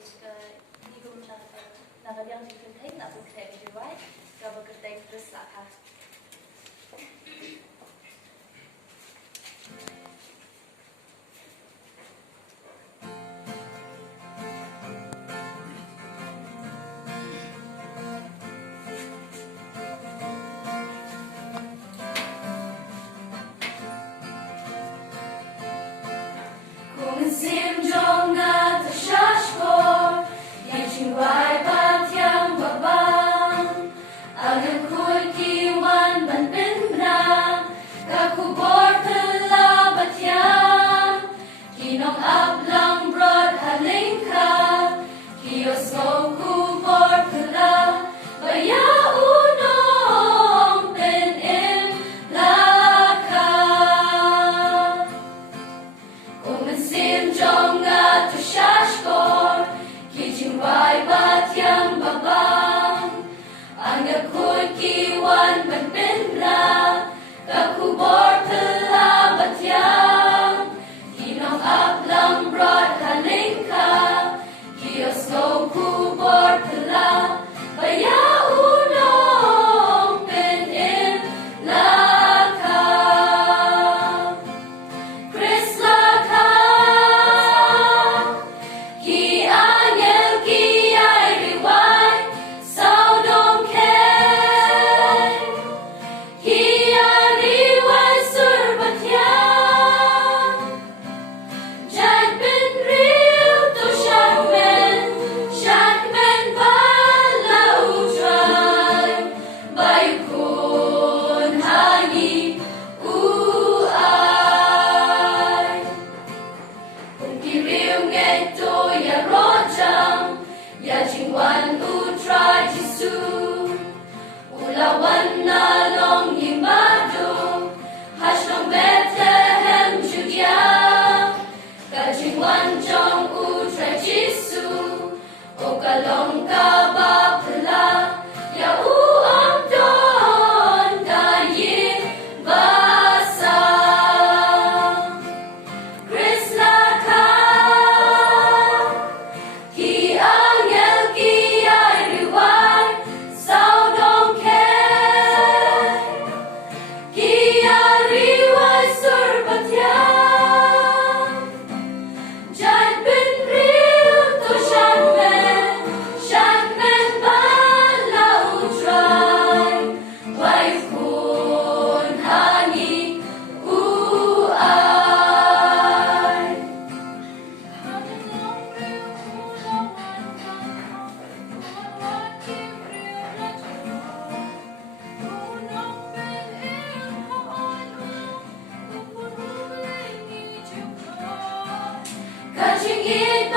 ni gum na kaliang dikuntai na buktai diwai ka bekertai terus lah ha. Sim jong na ta shashkor, yeching vai bat yang babang, agan koi kiwan ban pinbra, kakubor tela bat yang, kinong ablang brod halingka, kios go kubor tela, baya unong pen in laka. Sim jong nga tu shashkor, kijing vai bat yang babang, anga koi kiwan ban pinbra, kakubor tela bat yang, kinong ablang brod halingka, kios go kubor tela, baya unong pen in laka. Yajingwan utra jisu, ulawan na long yimbado, hashlong Bethlehem Judea, kajingwan jong utra jisu, okalong kabapla, ya uam don kayin basa. Kaching it